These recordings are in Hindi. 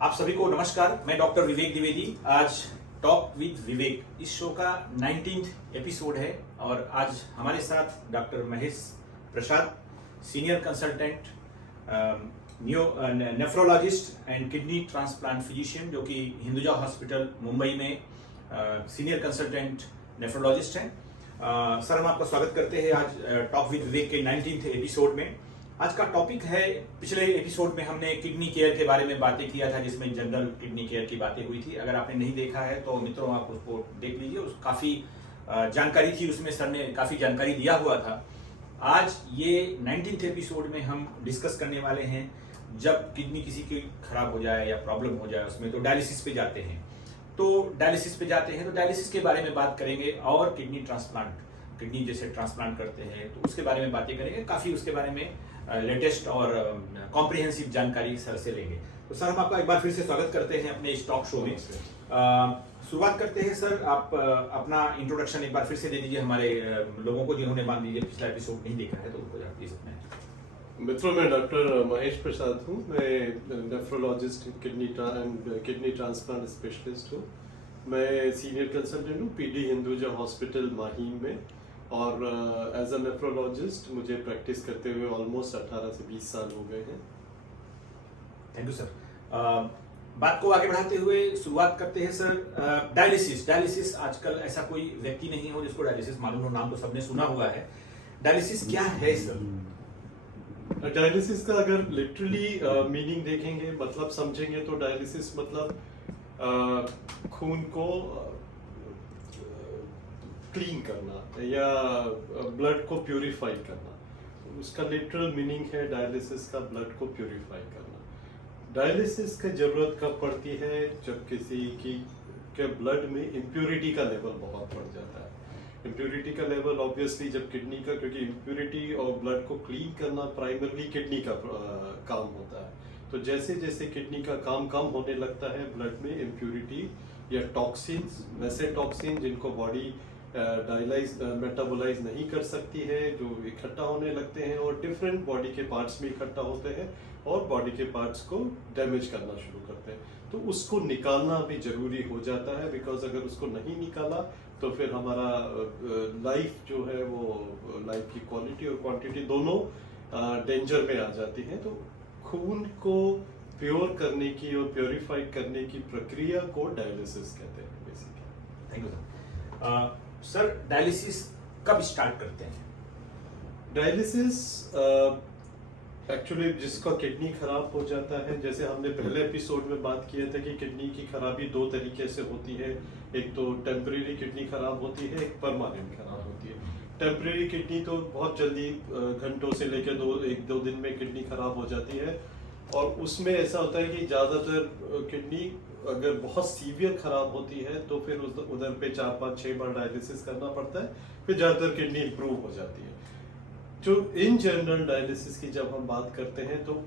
आप सभी को नमस्कार। मैं डॉक्टर विवेक द्विवेदी। आज टॉक विद विवेक इस शो का 19th एपिसोड है और आज हमारे साथ doctor Mahesh Prasad, senior consultant nephrologist and kidney transplant physician, जो कि हिंदुजा हॉस्पिटल मुंबई में सीनियर कंसल्टेंट नेफ्रोलॉजिस्ट हैं। सर, हम आपका स्वागत करते हैं आज टॉक विद विवेक के 19th एपिसोड में। आज का टॉपिक है, पिछले एपिसोड में हमने किडनी केयर के बारे में बातें किया था, जिसमें जनरल किडनी केयर की बातें हुई थी। अगर आपने नहीं देखा है तो मित्रों आप उसको देख लीजिए, काफ़ी जानकारी थी उसमें, सर ने काफ़ी जानकारी दिया हुआ था। आज ये 19th एपिसोड में हम डिस्कस करने वाले हैं, जब किडनी किसी की खराब हो जाए या प्रॉब्लम हो जाए उसमें, तो डायलिसिस पे जाते हैं। तो डायलिसिस के बारे में बात करेंगे और किडनी ट्रांसप्लांट, किडनी जैसे ट्रांसप्लांट करते हैं तो उसके बारे में बातें करेंगे। काफ़ी उसके बारे में लेटेस्ट और कॉम्प्रिहेंसिव जानकारी सर से लेंगे। तो सर, हम आपका एक बार फिर से स्वागत करते हैं अपने इस टॉक शो में। शुरुआत करते हैं सर, आप अपना इंट्रोडक्शन एक बार फिर से दे दीजिए हमारे लोगों को, जिन्होंने मान लीजिए पिछला एपिसोड नहीं देखा है तो उनको आप प्लीज अपने। मित्रों, मैं डॉक्टर महेश प्रसाद हूँ। मैं नेफ्रोलॉजिस्ट, किडनी ट्रांसप्लांट स्पेशलिस्ट हूँ। मैं सीनियर कंसल्टेंट हूँ पीडी हिंदुजा हॉस्पिटल माहीम में, और एज अ नेफ्रोलॉजिस्ट मुझे प्रैक्टिस करते हुए ऑलमोस्ट 18 से 20 साल हो गए हैं। Thank you sir. बात को आगे बढ़ाते हुए शुरुआत करते हैं सर। डायलिसिस आजकल ऐसा कोई व्यक्ति नहीं हो जिसको डायलिसिस मालूम हो। नाम तो सबने सुना हुआ है। डायलिसिस क्या है सर? डायलिसिस का अगर लिटरली मीनिंग देखेंगे, मतलब समझेंगे, तो डायलिसिस मतलब खून को क्लीन करना या ब्लड को प्यूरिफाई करना। उसका लिटरल मीनिंग है डायलिसिस का, ब्लड को प्यूरिफाई करना। डायलिसिस की जरूरत कब पड़ती है? जब किसी की के ब्लड में इम्प्योरिटी का लेवल बहुत बढ़ जाता है। इम्प्योरिटी का लेवल ऑब्वियसली जब किडनी का, क्योंकि इम्प्योरिटी और ब्लड को क्लीन करना प्राइमरली किडनी का काम होता है। तो जैसे जैसे किडनी का काम कम होने लगता है, ब्लड में इम्प्योरिटी या टॉक्सिन्स, वैसे टॉक्सिन जिनको बॉडी मेटाबोलाइज नहीं कर सकती है, जो इकट्ठा होने लगते हैं और डिफरेंट बॉडी के पार्ट्स में इकट्ठा होते हैं और बॉडी के पार्ट्स को डैमेज करना शुरू करते हैं। तो उसको निकालना भी जरूरी हो जाता है, बिकॉज अगर उसको नहीं निकाला तो फिर हमारा लाइफ जो है वो लाइफ की क्वालिटी और क्वांटिटी दोनों डेंजर में आ जाती है। तो खून को प्योर करने की और प्योरीफाइड करने की प्रक्रिया को डायलिसिस कहते हैं basically. Thank you sir. Dialysis कब स्टार्ट करते हैं? डायलिसिस एक्चुअली जिसका किडनी खराब हो जाता है, जैसे हमने पहले एपिसोड में बात किया था कि किडनी की खराबी दो तरीके से होती है। एक तो टेम्परेरी किडनी खराब होती है, एक परमानेंट खराब होती है। टेम्परेरी किडनी तो बहुत जल्दी घंटों से लेकर 1-2 दिन में किडनी खराब हो जाती है, और उसमें ऐसा होता है कि ज़्यादातर किडनी अगर बहुत सीवियर खराब होती है तो फिर उधर पे 4-5-6 बार डायलिसिस करना पड़ता है, फिर ज़्यादातर किडनी इम्प्रूव हो जाती है। जो इन जनरल डायलिसिस की जब हम बात करते हैं तो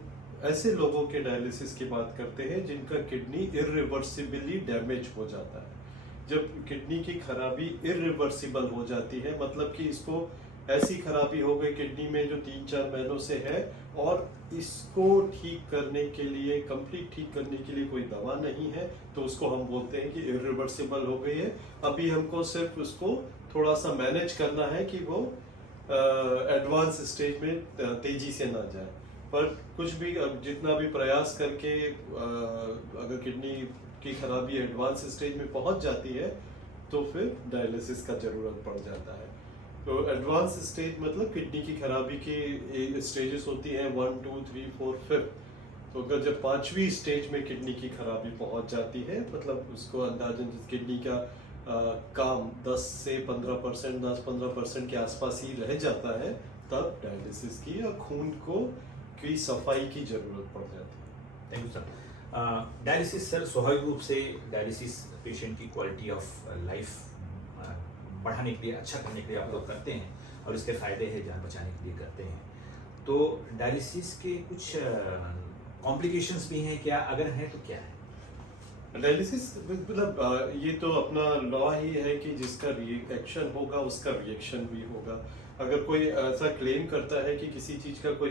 ऐसे लोगों के डायलिसिस की बात करते हैं जिनका किडनी इरिवर्सिबली डैमेज हो जाता है। जब किडनी की खराबी इरिवर्सिबल हो जाती है, मतलब कि इसको ऐसी खराबी हो गई किडनी में जो 3-4 महीनों से है, और इसको ठीक करने के लिए, कंप्लीट ठीक करने के लिए कोई दवा नहीं है, तो उसको हम बोलते हैं कि इरिवर्सिबल हो गई है। अभी हमको सिर्फ उसको थोड़ा सा मैनेज करना है कि वो एडवांस स्टेज में तेजी से ना जाए। पर कुछ भी जितना भी प्रयास करके अगर किडनी की खराबी एडवांस स्टेज में पहुंच जाती है तो फिर डायलिसिस का जरूरत पड़ जाता है। तो एडवांस स्टेज मतलब किडनी की खराबी की स्टेजेस होती हैं 1, 2, 3, 4, 5। तो अगर जब 5वीं स्टेज में किडनी की खराबी पहुंच जाती है, मतलब उसको अंदाजन किडनी का काम 10 से 15%, 10-15% के आसपास ही रह जाता है, तब डायलिसिस की या खून की सफाई की जरूरत पड़ जाती है। Thank you sir. Dialysis sir, स्वाभाविक रूप से डायलिसिस पेशेंट की क्वालिटी ऑफ लाइफ बढ़ाने के लिए, अच्छा करने के लिए आप लोग करते हैं, और इसके फायदे हैं जान बचाने के लिए करते हैं। तो डायलिसिस के कुछ कॉम्प्लिकेशंस भी हैं क्या? अगर हैं तो क्या है? डायलिसिस मतलब ये तो अपना लॉ ही है कि जिसका रिएक्शन होगा उसका रिएक्शन भी होगा। अगर कोई ऐसा क्लेम करता है कि किसी चीज का कोई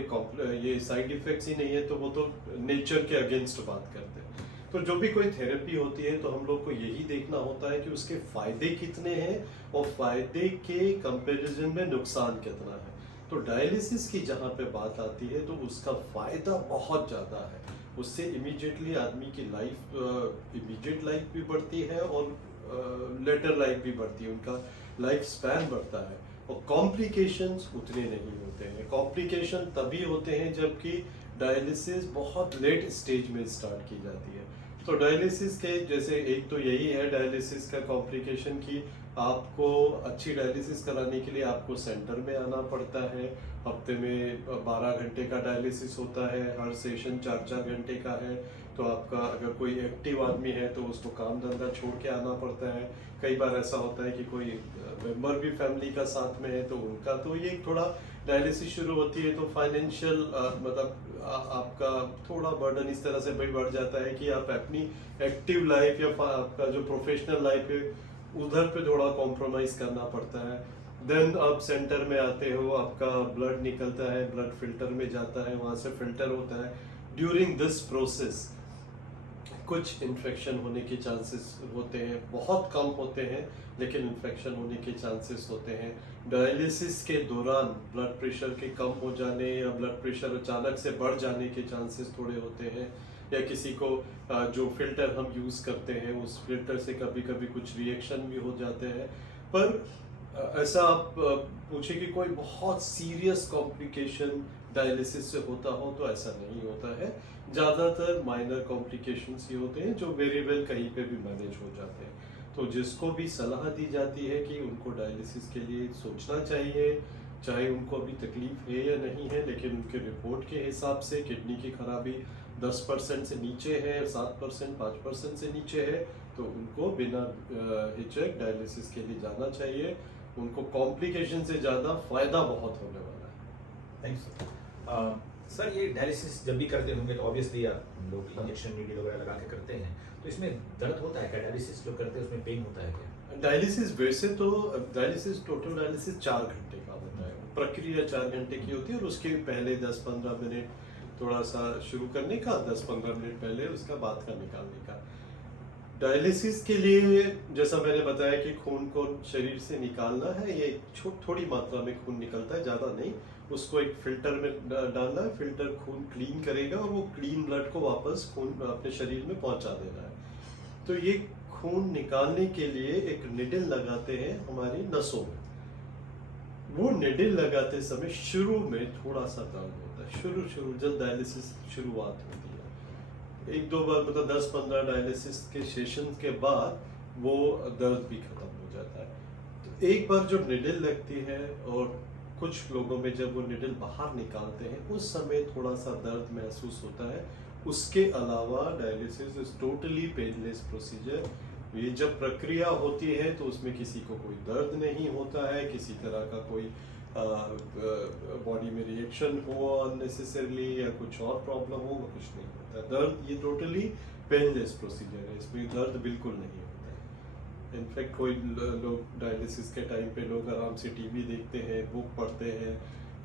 ये साइड इफेक्ट्स ही नहीं है, तो वो तो नेचर के अगेंस्ट बात करते हैं। तो जो भी कोई थेरेपी होती है तो हम लोग को यही देखना होता है कि उसके फायदे कितने हैं और फायदे के कंपैरिजन में नुकसान कितना है। तो डायलिसिस की जहाँ पे बात आती है तो उसका फायदा बहुत ज़्यादा है। उससे इमीडिएटली आदमी की लाइफ, इमीडिएट लाइफ भी बढ़ती है और लेटर लाइफ भी बढ़ती है, उनका लाइफ स्पैन बढ़ता है। और कॉम्प्लिकेशंस उतने नहीं होते हैं। कॉम्प्लिकेशन तभी होते हैं जबकि डायलिसिस बहुत लेट स्टेज में स्टार्ट की जाती है। तो डायलिसिस के जैसे एक तो यही है डायलिसिस का कॉम्प्लिकेशन कि आपको अच्छी डायलिसिस कराने के लिए आपको सेंटर में आना पड़ता है। हफ्ते में 12 घंटे का डायलिसिस होता है, हर सेशन 4-4 घंटे का है। तो आपका अगर कोई एक्टिव आदमी है तो उसको काम धंधा छोड़ के आना पड़ता है। कई बार ऐसा होता है कि कोई मेंबर भी फैमिली का साथ में है तो उनका तो ये थोड़ा डायलिसिस शुरू होती है तो फाइनेंशियल मतलब आपका थोड़ा बर्डन इस तरह से भी बढ़ जाता है कि आप अपनी एक्टिव लाइफ या आपका जो प्रोफेशनल लाइफ है उधर पे थोड़ा कॉम्प्रोमाइज करना पड़ता है। देन आप सेंटर में आते हो, आपका ब्लड निकलता है, ब्लड फिल्टर में जाता है, वहाँ से फिल्टर होता है। ड्यूरिंग दिस प्रोसेस कुछ इन्फेक्शन होने के चांसेस होते हैं, बहुत कम होते हैं लेकिन इन्फेक्शन होने के चांसेस होते हैं। डायलिसिस के दौरान ब्लड प्रेशर के कम हो जाने या ब्लड प्रेशर अचानक से बढ़ जाने के चांसेस थोड़े होते हैं, या किसी को जो फिल्टर हम यूज़ करते हैं उस फिल्टर से कभी कभी कुछ रिएक्शन भी हो जाते हैं। पर ऐसा आप पूछे कि कोई बहुत सीरियस कॉम्प्लिकेशन डायलिसिस से होता हो तो ऐसा नहीं होता है। ज़्यादातर माइनर कॉम्प्लिकेशंस ही होते हैं जो वेरी वेल कहीं पे भी मैनेज हो जाते हैं। तो जिसको भी सलाह दी जाती है कि उनको डायलिसिस के लिए सोचना चाहिए, चाहे उनको अभी तकलीफ है या नहीं है, लेकिन उनके रिपोर्ट के हिसाब से किडनी की खराबी 10% से नीचे है, 7%, 5% से नीचे है, तो उनको बिना हिचक डायलिसिस के लिए जाना चाहिए। उनको कॉम्प्लिकेशन से ज़्यादा फ़ायदा बहुत होने वाला है। Thank you sir. ये डायलिसिस जब भी करते होंगे तो ऑब्वियसली हम लोग इंजेक्शन नीडल वगैरह लगा के करते हैं, तो इसमें दर्द होता है क्या? डायलिसिस जो करते हैं उसमें पेन होता है क्या? डायलिसिस वैसे तो डायलिसिस टोटल डायलिसिस 4 घंटे का होता है। प्रक्रिया 4 घंटे की होती है और उसके पहले 10-15 मिनट थोड़ा सा शुरू करने का, 10-15 मिनट पहले उसका बाद का निकालने का। डायलिसिस के लिए जैसा मैंने बताया कि खून को शरीर से निकालना है, ये थोड़ी मात्रा में खून निकलता है, ज़्यादा नहीं। उसको एक फिल्टर में डालना है, फिल्टर खून क्लीन करेगा और वो क्लीन ब्लड को वापस खून अपने शरीर में पहुंचा देना है। तो ये खून निकालने के लिए एक निडल लगाते हैं हमारी नसों में। वो निडल लगाते समय शुरू में थोड़ा सा दर्द होता है, शुरू जब डायलिसिस शुरुआत होती है। 1-2 बार मतलब 10-15 डायलिसिस के सेशन के बाद वो दर्द भी खत्म हो जाता है। तो एक बार जो निडल लगती है और कुछ लोगों में जब वो निडल बाहर निकालते हैं उस समय थोड़ा सा दर्द महसूस होता है। उसके अलावा dialysis is totally painless procedure. ये जब प्रक्रिया होती है तो उसमें किसी को कोई दर्द नहीं होता है, किसी तरह का कोई बॉडी में रिएक्शन हो अननेसेसरली या कुछ और प्रॉब्लम हो, वो कुछ नहीं होता है। दर्द ये टोटली पेनलेस प्रोसीजर है, इसमें दर्द बिल्कुल नहीं होता है। इनफैक्ट कोई लोग डायलिसिस के टाइम पे लोग आराम से टीवी देखते हैं, बुक पढ़ते हैं,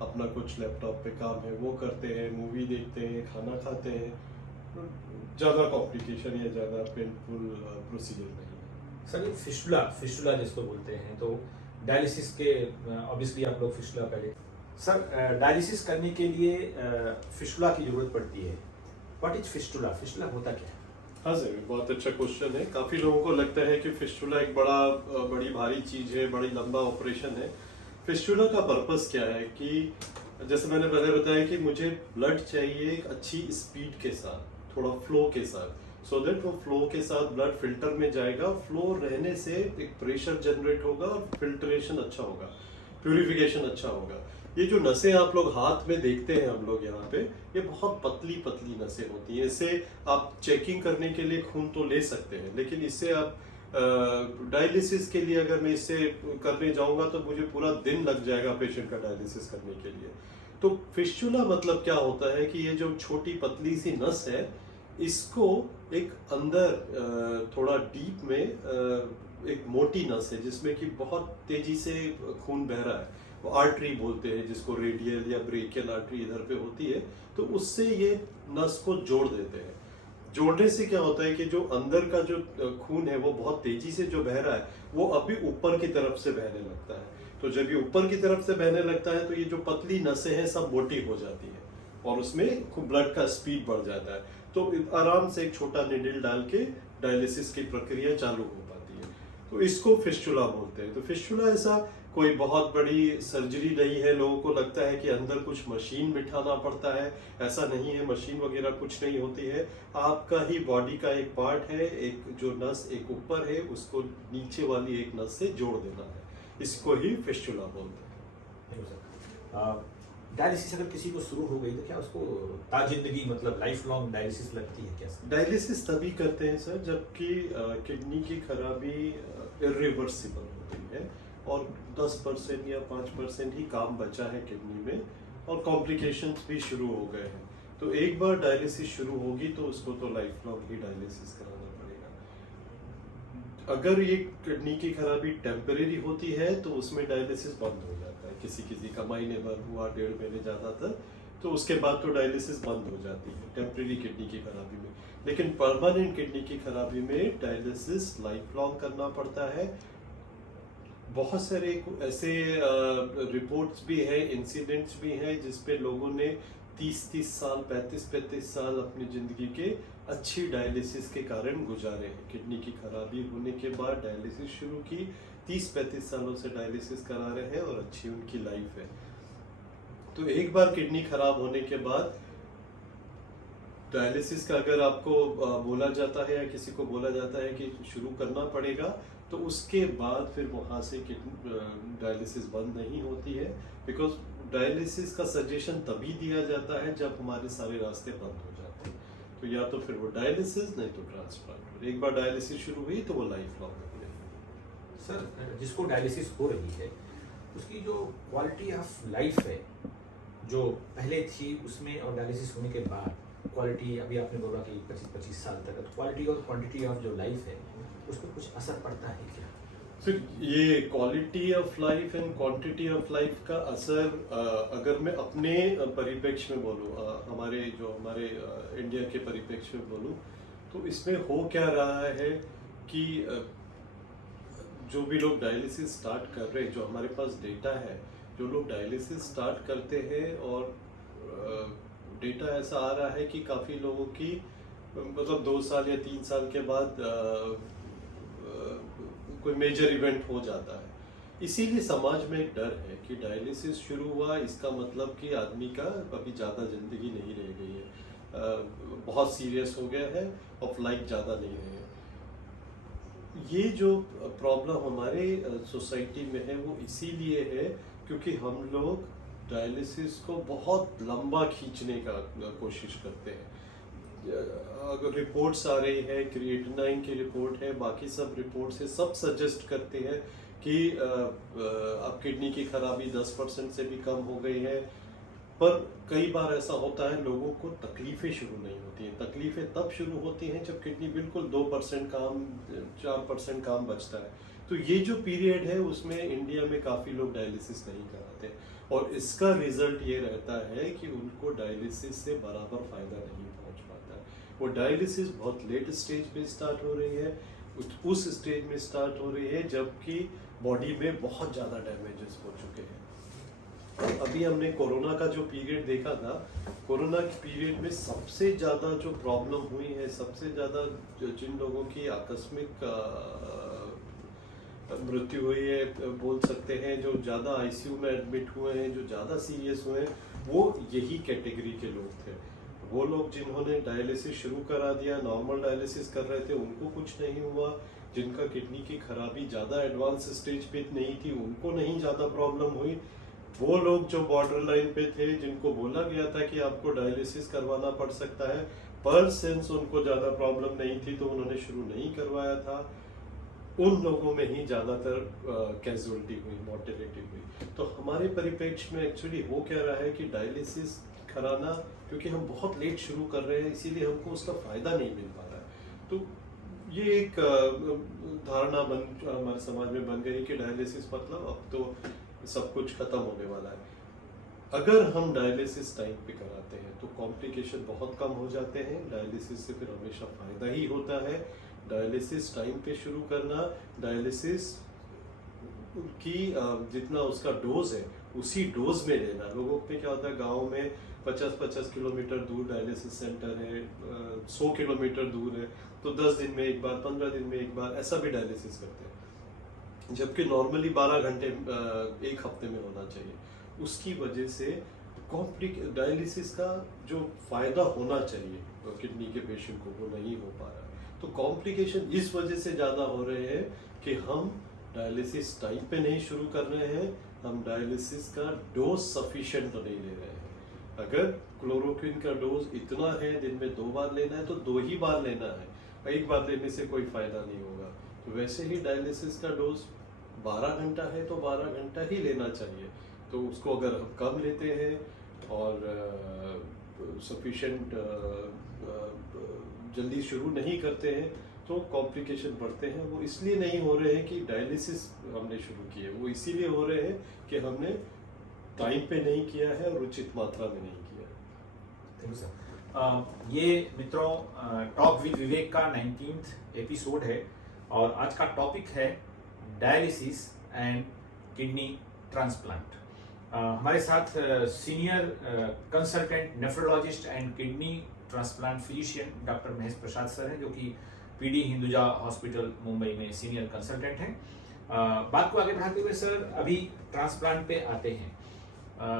अपना कुछ लैपटॉप पे काम है वो करते हैं, मूवी देखते हैं, खाना खाते हैं। ज़्यादा कॉम्प्लिकेशन या ज़्यादा पेनफुल प्रोसीजर नहीं है। सर ये फिस्टुला जिसको बोलते हैं, तो डायलिसिस के ऑब्वियसली आप लोग फिस्टुला पहले सर डायलिसिस करने के लिए फिस्टुला की जरूरत पड़ती है। What is fistula? फिस्टुला होता क्या है? हाँ सर, बहुत अच्छा क्वेश्चन है। काफ़ी लोगों को लगता है कि फिस्टुला एक बड़ी भारी चीज़ है, बड़ी लंबा ऑपरेशन है। फिस्टुला का पर्पस क्या है कि जैसे मैंने पहले बताया कि मुझे ब्लड चाहिए एक अच्छी स्पीड के साथ, थोड़ा फ्लो के साथ, सो दैट वो फ्लो के साथ ब्लड फिल्टर में जाएगा। फ्लो रहने से एक प्रेशर जनरेट होगा और फिल्ट्रेशन अच्छा होगा, प्यूरिफिकेशन अच्छा होगा। ये जो नसें आप लोग हाथ में देखते हैं हम लोग यहाँ पे, ये बहुत पतली पतली नसें होती हैं। इससे आप चेकिंग करने के लिए खून तो ले सकते हैं, लेकिन इससे आप डायलिसिस के लिए अगर मैं इससे करने जाऊंगा तो मुझे पूरा दिन लग जाएगा पेशेंट का डायलिसिस करने के लिए। तो फिस्टुला मतलब क्या होता है कि ये जो छोटी पतली सी नस है, इसको एक अंदर थोड़ा डीप में एक मोटी नस है जिसमें कि बहुत तेजी से खून बह रहा है, वो आर्टरी बोलते हैं जिसको, रेडियल या ब्रेकियल आर्टरी इधर पे होती है, तो उससे ये नस को जोड़ देते हैं। जोड़ने से क्या होता है कि जो अंदर का जो खून है वो बहुत तेजी से जो बह रहा है वो अभी ऊपर की तरफ से बहने लगता है। तो जब ये ऊपर की तरफ से बहने लगता है तो ये जो पतली नसें हैं सब मोटी हो जाती है और उसमें खूब ब्लड का स्पीड बढ़ जाता है। तो आराम से एक छोटा निडल डाल के डायलिसिस की प्रक्रिया चालू हो पाती है। तो इसको फिस्टुला बोलते हैं। तो फिस्टुला ऐसा कोई बहुत बड़ी सर्जरी नहीं है। लोगों को लगता है कि अंदर कुछ मशीन बिठाना पड़ता है, ऐसा नहीं है। मशीन वगैरह कुछ नहीं होती है। आपका ही बॉडी का एक पार्ट है, एक जो नस एक ऊपर है उसको नीचे वाली एक नस से जोड़ देना है। इसको ही फिस्टुला बोलते हैं। डायलिसिस अगर किसी को शुरू हो गई तो क्या उसको ताजिंदगी मतलब लाइफ लॉन्ग डायलिसिस लगती है क्या? डायलिसिस तभी करते हैं सर जबकि किडनी की खराबी इरिवर्सिबल होती है और 10% या 5% ही काम बचा है किडनी में और कॉम्प्लिकेशंस भी शुरू हो गए हैं। तो एक बार डायलिसिस शुरू होगी तो उसको तो लाइफ लॉन्ग ही डायलिसिस कराना पड़ेगा। अगर ये किडनी की खराबी टेम्परेरी होती है तो उसमें डायलिसिस बंद हो जाता है। किसी किसी का महीने भर हुआ, 1.5 महीने ज़्यादातर, तो उसके बाद तो डायलिसिस बंद हो जाती है टेम्परेरी किडनी की खराबी में। लेकिन परमानेंट किडनी की खराबी में डायलिसिस लाइफ लॉन्ग करना पड़ता है। बहुत सारे ऐसे रिपोर्ट्स भी हैं, इंसिडेंट्स भी हैं जिसपे लोगों ने 30-30 साल, 35-35 साल अपनी ज़िंदगी के अच्छी डायलिसिस के कारण गुजारे हैं। किडनी की खराबी होने के बाद डायलिसिस शुरू की, 30-35 सालों से डायलिसिस करा रहे हैं और अच्छी उनकी लाइफ है। तो एक बार किडनी खराब होने के बाद डायलिसिस का अगर आपको बोला जाता है या किसी को बोला जाता है कि शुरू करना पड़ेगा तो उसके बाद फिर वहाँ से डायलिसिस बंद नहीं होती है। बिकॉज डायलिसिस का सजेशन तभी दिया जाता है जब हमारे सारे रास्ते बंद हो जाते हैं। तो या तो फिर वो डायलिसिस नहीं तो ट्रांसप्लांट। एक बार डायलिसिस शुरू हुई तो वो लाइफ लॉन्ग रहेगी। सर जिसको डायलिसिस हो रही है उसकी जो क्वालिटी ऑफ लाइफ है जो पहले थी उसमें और डायलिसिस होने के बाद क्वालिटी, अभी आपने बोला कि 25-25 साल तक क्वालिटी और क्वांटिटी ऑफ जो लाइफ है उस पर कुछ असर पड़ता है क्या? फिर ये quality of life and quantity of life का असर अगर मैं अपने परिप्रेक्ष्य में बोलूँ, हमारे इंडिया के परिप्रेक्ष्य में बोलूँ तो इसमें हो क्या रहा है कि जो भी लोग डायलिसिस स्टार्ट कर रहे हैं, जो हमारे पास डेटा है, जो लोग डायलिसिस स्टार्ट करते हैं और डेटा ऐसा आ रहा है कि काफ़ी लोगों की मतलब 2 साल या 3 साल के बाद कोई मेजर इवेंट हो जाता है। इसीलिए समाज में एक डर है कि डायलिसिस शुरू हुआ इसका मतलब कि आदमी का अभी ज़्यादा ज़िंदगी नहीं रह गई है, बहुत सीरियस हो गया है, ऑफ लाइफ ज़्यादा नहीं रहे। ये जो प्रॉब्लम हमारे सोसाइटी में है वो इसीलिए है क्योंकि हम लोग डायलिसिस को बहुत लंबा खींचने का कोशिश करते हैं। अगर रिपोर्ट्स आ रही है, क्रिएटिनाइन की रिपोर्ट है, बाकी सब रिपोर्ट से सब सजेस्ट करते हैं कि अब किडनी की खराबी 10% से भी कम हो गई है। पर कई बार ऐसा होता है लोगों को तकलीफें शुरू नहीं होती हैं। तकलीफें तब शुरू होती हैं जब किडनी बिल्कुल 2% काम, 4% काम बचता है। तो ये जो पीरियड है उसमें इंडिया में काफ़ी लोग डायलिसिस नहीं कराते और इसका रिजल्ट ये रहता है कि उनको डायलिसिस से बराबर फ़ायदा नहीं पहुंच पाता है। वो डायलिसिस बहुत लेट स्टेज पे स्टार्ट हो रही है, उस स्टेज में स्टार्ट हो रही है जबकि बॉडी में बहुत ज़्यादा डैमेजेस हो चुके हैं। अभी हमने कोरोना का जो पीरियड देखा था, कोरोना के पीरियड में सबसे ज़्यादा जो प्रॉब्लम हुई है, सबसे ज़्यादा जिन लोगों की आकस्मिक मृत्यु हुई है, बोल सकते हैं, जो ज़्यादा आईसीयू में एडमिट हुए हैं, जो ज़्यादा सीरियस हुए हैं, वो यही कैटेगरी के लोग थे। वो लोग जिन्होंने डायलिसिस शुरू करा दिया, नॉर्मल डायलिसिस कर रहे थे, उनको कुछ नहीं हुआ। जिनका किडनी की खराबी ज़्यादा एडवांस स्टेज पे नहीं थी, उनको नहीं ज़्यादा प्रॉब्लम हुई। वो लोग जो बॉर्डर लाइन पे थे, जिनको बोला गया था कि आपको डायलिसिस करवाना पड़ सकता है, पर सिंस उनको ज़्यादा प्रॉब्लम नहीं थी तो उन्होंने शुरू नहीं करवाया था, उन लोगों में ही ज़्यादातर कैजुअलिटी हुई, मॉर्टेलिटी हुई। तो हमारे परिप्रेक्ष्य में एक्चुअली हो क्या रहा है कि डायलिसिस कराना, क्योंकि हम बहुत लेट शुरू कर रहे हैं, इसीलिए हमको उसका फ़ायदा नहीं मिल पा रहा है। तो ये एक धारणा हमारे समाज में बन गई कि डायलिसिस मतलब अब तो सब कुछ खत्म होने वाला है। अगर हम डायलिसिस टाइम पे कराते हैं तो कॉम्प्लिकेशन बहुत कम हो जाते हैं। डायलिसिस से फिर हमेशा फ़ायदा ही होता है। डायलिसिस टाइम पे शुरू करना, डायलिसिस की जितना उसका डोज है उसी डोज में लेना। लोगों में क्या होता है, गांव में 50-50 किलोमीटर दूर डायलिसिस सेंटर है, 100 किलोमीटर दूर है, तो 10 दिन में एक बार, 15 दिन में एक बार ऐसा भी डायलिसिस करते हैं, जबकि नॉर्मली 12 घंटे एक हफ्ते में होना चाहिए। उसकी वजह से डायलिसिस का जो फायदा होना चाहिए किडनी के पेशेंट को वो नहीं हो पा रहा है। तो कॉम्प्लिकेशन इस वजह से ज़्यादा हो रहे हैं कि हम डायलिसिस टाइम पे नहीं शुरू कर रहे हैं, हम डायलिसिस का डोज सफिशिएंट नहीं ले रहे हैं। अगर क्लोरोक्विन का डोज इतना है, दिन में 2 बार लेना है तो 2 ही बार लेना है, एक बार लेने से कोई फायदा नहीं होगा। तो वैसे ही डायलिसिस का डोज 12 घंटा है तो 12 घंटा ही लेना चाहिए। तो उसको अगर हम कम लेते हैं और सफिशिएंट जल्दी शुरू नहीं करते हैं तो कॉम्प्लिकेशन बढ़ते हैं। वो इसलिए नहीं हो रहे हैं कि डायलिसिस हमने शुरू की है, वो इसीलिए हो रहे हैं कि हमने टाइम पे नहीं किया है और उचित मात्रा में नहीं किया है। Thank you sir. ये मित्रों टॉक विद विवेक का 19th एपिसोड है और आज का टॉपिक है डायलिसिस एंड किडनी ट्रांसप्लांट। हमारे साथ senior consultant nephrologist and kidney transplant physician doctor Mahesh Prasad sir हैं, जो कि पीडी हिंदुजा हॉस्पिटल मुंबई में सीनियर कंसल्टेंट हैं। बात को आगे बढ़ाते हुए सर, अभी ट्रांसप्लांट पे आते हैं।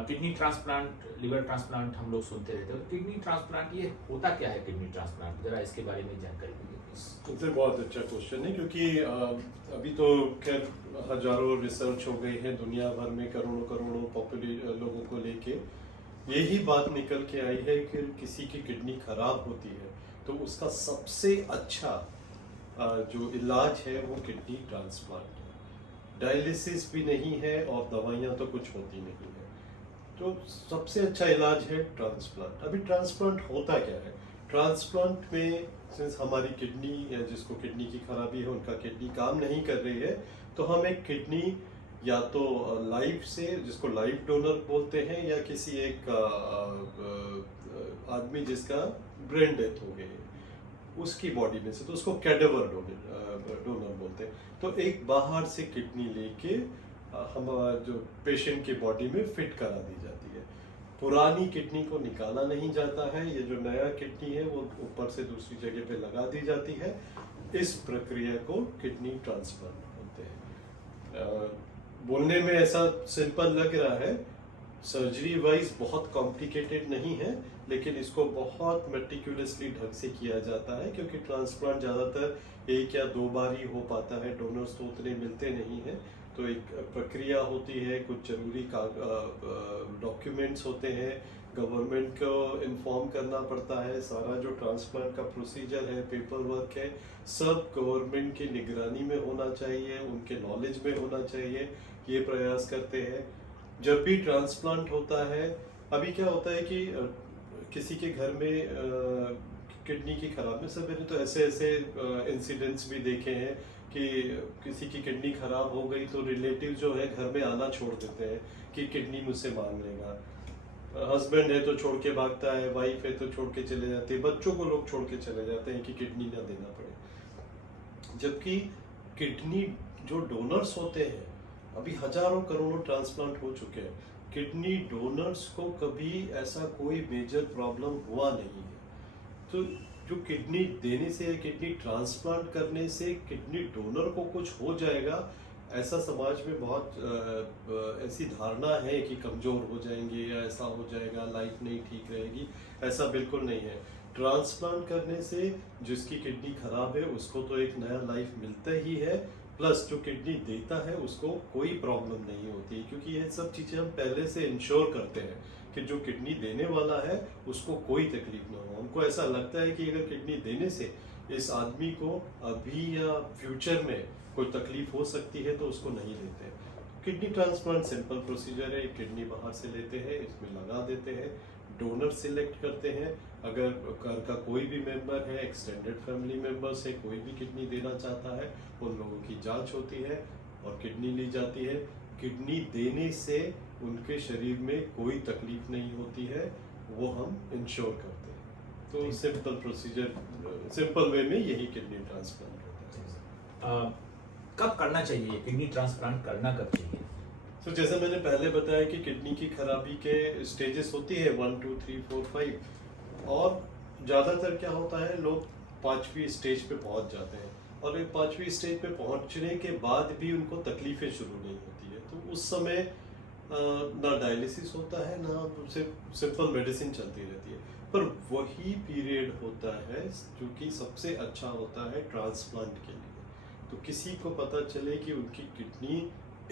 किडनी ट्रांसप्लांट, लिवर ट्रांसप्लांट हम लोग सुनते रहते हैं। किडनी ट्रांसप्लांट ये होता क्या है? किडनी ट्रांसप्लांट जरा इसके बारे में जानकारी दीजिए प्लीज। तो बहुत अच्छा क्वेश्चन है, क्योंकि अभी तो खैर हजारों रिसर्च हो गई है दुनिया भर में, करोड़ों करोड़ों लोगों को लेके यही बात निकल के आई है कि किसी की किडनी खराब होती है तो उसका सबसे अच्छा जो इलाज है वो किडनी ट्रांसप्लांट है। डायलिसिस भी नहीं है और दवाइयाँ तो कुछ होती नहीं है, तो सबसे अच्छा इलाज है ट्रांसप्लांट। अभी ट्रांसप्लांट होता क्या है? ट्रांसप्लांट में सिंस हमारी किडनी या जिसको किडनी की खराबी है उनका किडनी काम नहीं कर रही है, तो हम एक किडनी या तो लाइफ से, जिसको लाइफ डोनर बोलते हैं, या किसी एक आदमी जिसका ब्रेन डेथ हो गई है उसकी बॉडी में से, तो उसको कैडेवर डोनर बोलते हैं। तो एक बाहर से किडनी लेके हमारा जो पेशेंट की बॉडी में फिट करा दी जाती है। पुरानी किडनी को निकाला नहीं जाता है, ये जो नया किडनी है वो ऊपर से दूसरी जगह पे लगा दी जाती है। इस प्रक्रिया को किडनी ट्रांसप्लांट बोलते हैं। बोलने में ऐसा सिंपल लग रहा है, सर्जरी वाइज बहुत कॉम्प्लिकेटेड नहीं है, लेकिन इसको बहुत मेटिकुलसली ढंग से किया जाता है, क्योंकि ट्रांसप्लांट ज़्यादातर 1 या 2 बार ही हो पाता है, डोनर्स तो उतने मिलते नहीं हैं। तो एक प्रक्रिया होती है, कुछ जरूरी डॉक्यूमेंट्स होते हैं, गवर्नमेंट को इन्फॉर्म करना पड़ता है। सारा जो ट्रांसप्लांट का प्रोसीजर है, पेपर वर्क है, सब गवर्नमेंट की निगरानी में होना चाहिए, उनके नॉलेज में होना चाहिए, ये प्रयास करते हैं। जब भी ट्रांसप्लांट होता है, अभी क्या होता है कि किसी के घर में किडनी की खराब में, सब मैंने तो ऐसे इंसिडेंट्स भी देखे हैं कि किसी की किडनी खराब हो गई तो रिलेटिव जो है घर में आना छोड़ देते हैं कि किडनी मुझसे मांग लेगा। हस्बैंड है तो छोड़ के भागता है, वाइफ है तो छोड़ के चले जाते हैं, बच्चों को लोग छोड़ के चले जाते हैं कि किडनी ना देना पड़े। जबकि किडनी जो डोनर्स होते हैं, अभी हजारों करोड़ों ट्रांसप्लांट हो चुके हैं, किडनी डोनर्स को कभी ऐसा कोई मेजर प्रॉब्लम हुआ नहीं है। तो जो किडनी देने से, किडनी ट्रांसप्लांट करने से किडनी डोनर को कुछ हो जाएगा, ऐसा समाज में बहुत ऐसी धारणा है कि कमज़ोर हो जाएंगे या ऐसा हो जाएगा, लाइफ नहीं ठीक रहेगी। ऐसा बिल्कुल नहीं है। ट्रांसप्लांट करने से जिसकी किडनी खराब है उसको तो एक नया लाइफ मिलता ही है, प्लस जो किडनी देता है उसको कोई प्रॉब्लम नहीं होती, क्योंकि ये सब चीज़ें हम पहले से इंश्योर करते हैं कि जो किडनी देने वाला है उसको कोई तकलीफ ना हो। हमको ऐसा लगता है कि अगर किडनी देने से इस आदमी को अभी या फ्यूचर में कोई तकलीफ हो सकती है तो उसको नहीं लेते। किडनी ट्रांसप्लांट सिंपल प्रोसीजर है, किडनी बाहर से लेते हैं, इसमें लगा देते हैं, डोनर सिलेक्ट करते हैं। अगर घर का कोई भी मेंबर है, एक्सटेंडेड फैमिली मेंबर्स है, कोई भी किडनी देना चाहता है, उन लोगों की जांच होती है और किडनी ली जाती है। किडनी देने से उनके शरीर में कोई तकलीफ नहीं होती है, वो हम इंश्योर करते हैं। तो सिंपल प्रोसीजर, सिंपल वे में यही किडनी ट्रांसप्लांट होता है। कब करना चाहिए किडनी ट्रांसप्लांट, करना कब चाहिए? तो जैसे मैंने पहले बताया कि किडनी की खराबी के स्टेजेस होती है 1 2 3 4 5, और ज़्यादातर क्या होता है, लोग 5वीं स्टेज पे पहुंच जाते हैं, और ये 5वीं स्टेज पे पहुंचने के बाद भी उनको तकलीफें शुरू नहीं होती है। तो उस समय ना डायलिसिस होता है, ना सिर्फ सिंपल मेडिसिन चलती रहती है। पर वही पीरियड होता है जो कि सबसे अच्छा होता है ट्रांसप्लांट के लिए। तो किसी को पता चले कि उनकी किडनी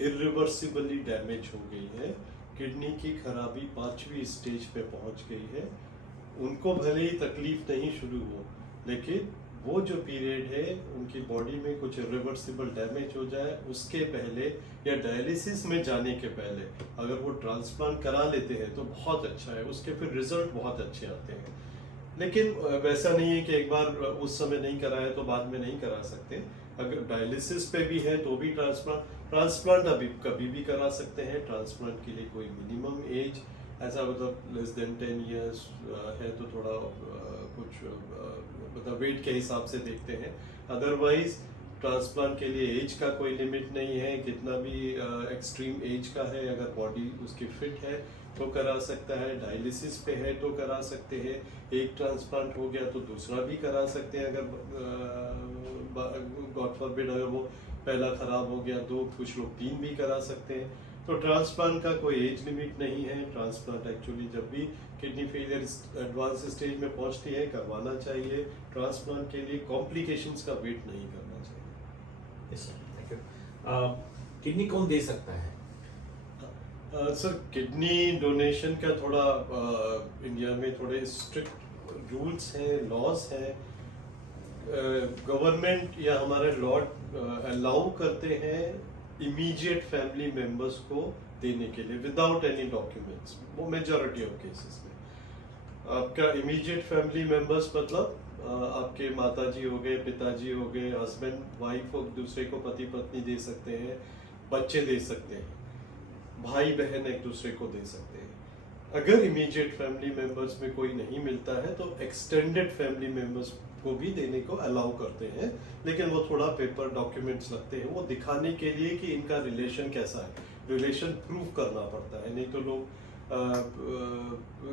इरिवर्सिबली डैमेज हो गई है, किडनी की खराबी 5वीं स्टेज पे पहुंच गई है, उनको भले ही तकलीफ नहीं शुरू हो, लेकिन वो जो पीरियड है उनकी बॉडी में कुछ इरिवर्सिबल डैमेज हो जाए, उसके पहले या डायलिसिस में जाने के पहले अगर वो ट्रांसप्लांट करा लेते हैं तो बहुत अच्छा है, उसके फिर रिजल्ट बहुत अच्छे आते हैं। लेकिन वैसा नहीं है कि एक बार उस समय नहीं कराया तो बाद में नहीं करा सकते। अगर डायलिसिस पे भी है तो भी ट्रांसप्लांट अभी कभी भी करा सकते हैं। ट्रांसप्लांट के लिए कोई मिनिमम एज ऐसा मतलब लेस देन 10 इयर्स है तो थोड़ा कुछ मतलब वेट के हिसाब से देखते हैं। अदरवाइज ट्रांसप्लांट के लिए एज का कोई लिमिट नहीं है, कितना भी एक्सट्रीम एज का है, अगर बॉडी उसकी फिट है तो करा सकता है। डायलिसिस पे है तो करा सकते हैं। एक ट्रांसप्लांट हो गया तो दूसरा भी करा सकते हैं, अगर गॉड फॉरबिड अगर वो पहला खराब हो गया, दो, कुछ लोग 3 भी करा सकते हैं। तो ट्रांसप्लांट का कोई एज लिमिट नहीं है। ट्रांसप्लांट एक्चुअली जब भी किडनी फेलियर एडवांस स्टेज में पहुंचती है करवाना चाहिए। ट्रांसप्लांट के लिए कॉम्प्लिकेशंस का वेट नहीं करना चाहिए। Yes sir, thank you. Kidney कौन दे सकता है? सर किडनी डोनेशन का थोड़ा इंडिया में थोड़े स्ट्रिक्ट रूल्स हैं, लॉज हैं। गवर्नमेंट या हमारे लॉ अलाउ करते हैं इमीडिएट फैमिली मेंबर्स को देने के लिए विदाउट एनी डॉक्यूमेंट्स, वो मेजॉरिटी ऑफ केसेस में। आपका इमीडिएट फैमिली मेंबर्स मतलब आपके माताजी हो गए, पिताजी हो गए, हस्बैंड वाइफ एक दूसरे को पति पत्नी दे सकते हैं, बच्चे दे सकते हैं, भाई बहन एक दूसरे को दे सकते हैं। अगर इमीडिएट फैमिली मेंबर्स में कोई नहीं मिलता है तो एक्सटेंडेड फैमिली मेंबर्स को भी देने को अलाउ करते हैं, लेकिन वो थोड़ा पेपर डॉक्यूमेंट्स लगते हैं, वो दिखाने के लिए कि इनका रिलेशन कैसा है, रिलेशन प्रूव करना पड़ता है, नहीं तो लोग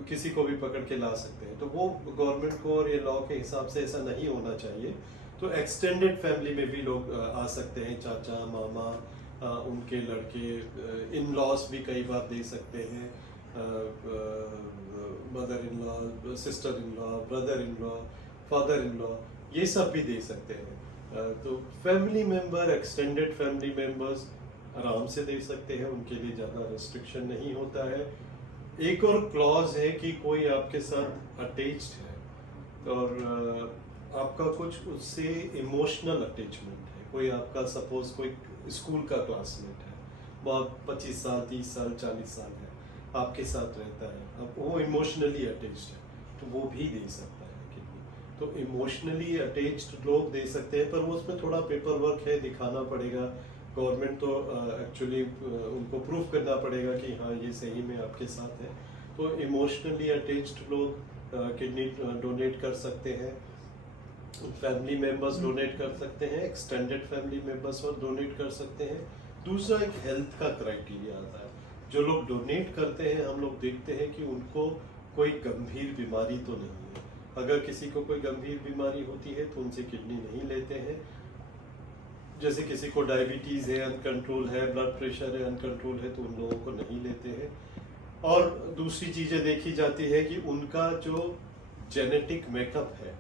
किसी को भी पकड़ के ला सकते हैं। तो वो गवर्नमेंट को और ये लॉ के हिसाब से ऐसा नहीं होना चाहिए। तो एक्सटेंडेड फैमिली में भी लोग आ सकते हैं, चाचा मामा, उनके लड़के, इन लॉज भी कई बार दे सकते हैं, mother in law, sister in law, brother in law, father in law, ये सब भी दे सकते हैं। तो family member, extended family members आराम से दे सकते हैं, उनके लिए ज़्यादा रेस्ट्रिक्शन नहीं होता है। एक और क्लॉज है कि कोई आपके साथ अटैच्ड है और आपका कुछ उससे इमोशनल अटैचमेंट है, कोई आपका सपोज कोई स्कूल का क्लासमेट है, बहुत 25 साल 30 साल 40 साल है, आपके साथ रहता है, अब वो इमोशनली अटैच्ड है तो वो भी दे सकता है किडनी। तो इमोशनली अटैच्ड लोग दे सकते हैं, पर वो उसमें थोड़ा पेपर वर्क है, दिखाना पड़ेगा। गवर्नमेंट तो एक्चुअली उनको प्रूफ करना पड़ेगा कि हाँ ये सही में आपके साथ है। तो इमोशनली अटैच्ड लोग किडनी डोनेट कर सकते हैं, फैमिली मेंबर्स डोनेट कर सकते हैं, एक्सटेंडेड फैमिली मेंबर्स और डोनेट कर सकते हैं। दूसरा एक हेल्थ का क्राइटेरिया आता है, जो लोग डोनेट करते हैं हम लोग देखते हैं कि उनको कोई गंभीर बीमारी तो नहीं है। अगर किसी को कोई गंभीर बीमारी होती है तो उनसे किडनी नहीं लेते हैं। जैसे किसी को डायबिटीज है, अनकंट्रोल है, ब्लड प्रेशर है, अनकंट्रोल है, तो उन लोगों को नहीं लेते हैं। और दूसरी चीजें देखी जाती है कि उनका जो जेनेटिक मेकअप है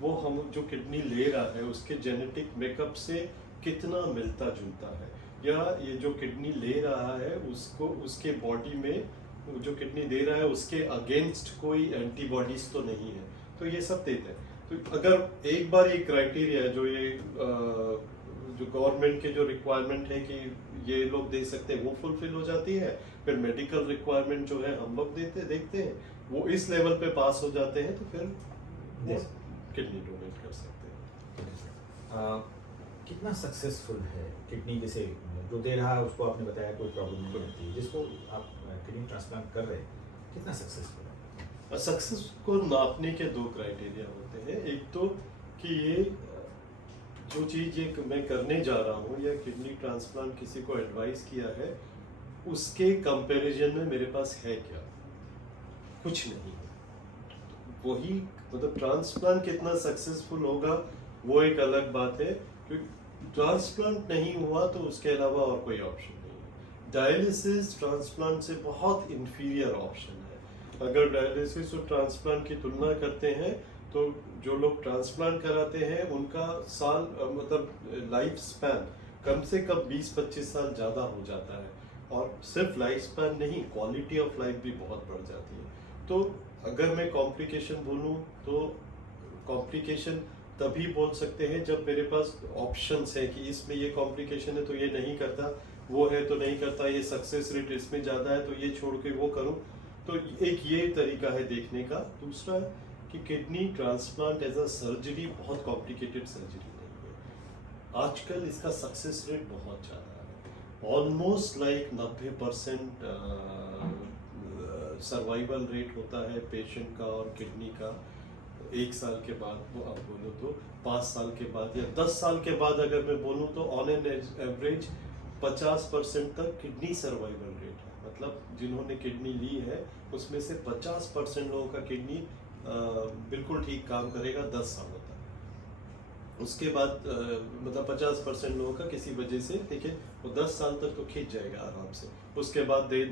वो हम जो किडनी ले रहा है उसके जेनेटिक मेकअप से कितना मिलता जुलता है, या ये जो किडनी ले रहा है उसको उसके बॉडी में जो किडनी दे रहा है उसके अगेंस्ट कोई एंटीबॉडीज तो नहीं है। तो ये सब देते हैं। तो अगर एक बार ये क्राइटेरिया जो ये जो गवर्नमेंट के जो रिक्वायरमेंट है कि ये लोग दे सकते हैं वो फुलफिल हो जाती है, फिर मेडिकल रिक्वायरमेंट जो है हम लोग देखते हैं वो इस लेवल पे पास हो जाते हैं, तो फिर किडनी डोनेट कर सकते हैं। कितना सक्सेसफुल है किडनी, जैसे जो दे रहा है उसको आपने बताया कोई प्रॉब्लम नहीं होती, जिसको आप किडनी ट्रांसप्लांट कर रहे हैं कितना सक्सेसफुल है? सक्सेस को नापने के दो क्राइटेरिया होते हैं। एक तो कि ये जो चीज़ ये मैं करने जा रहा हूँ या किडनी ट्रांसप्लांट किसी को एडवाइस किया है उसके कंपैरिजन में मेरे पास है क्या, कुछ नहीं है। वही मतलब ट्रांसप्लांट कितना सक्सेसफुल होगा वो एक अलग बात है, क्योंकि ट्रांसप्लांट नहीं हुआ तो उसके अलावा और कोई ऑप्शन नहीं है। डायलिसिस ट्रांसप्लांट से बहुत इंफीरियर ऑप्शन है। अगर डायलिसिस और ट्रांसप्लांट की तुलना करते हैं तो जो लोग ट्रांसप्लांट कराते हैं उनका साल मतलब लाइफ स्पैन कम से कम 20-25 साल ज़्यादा हो जाता है, और सिर्फ लाइफ स्पैन नहीं, क्वालिटी ऑफ लाइफ भी बहुत बढ़ जाती है। तो अगर मैं कॉम्प्लिकेशन बोलूँ तो कॉम्प्लिकेशन तभी बोल सकते हैं जब मेरे पास ऑप्शंस है कि इसमें ये कॉम्प्लिकेशन है तो ये नहीं करता, वो है तो नहीं करता, ये सक्सेस रेट इसमें ज़्यादा है तो ये छोड़ के वो करूँ। तो एक ये तरीका है देखने का। दूसरा है कि kidney transplant as a surgery बहुत कॉम्प्लिकेटेड सर्जरी नहीं है। आजकल इसका सक्सेस रेट बहुत ज़्यादा है, ऑलमोस्ट लाइक 90% सर्वाइवल रेट होता है पेशेंट का और किडनी का। 1 साल के बाद वो आप बोलो तो 5 साल के बाद या 10 साल के बाद अगर मैं बोलूँ तो ऑन एन एवरेज 50% तक किडनी सर्वाइवल रेट है। मतलब जिन्होंने किडनी ली है उसमें से 50% लोगों का किडनी बिल्कुल ठीक काम करेगा 10 सालों तक। उसके बाद मतलब 50% लोगों का किसी वजह से, देखिए वो 10 साल तक तो खींच जाएगा आराम से। उसके बाद they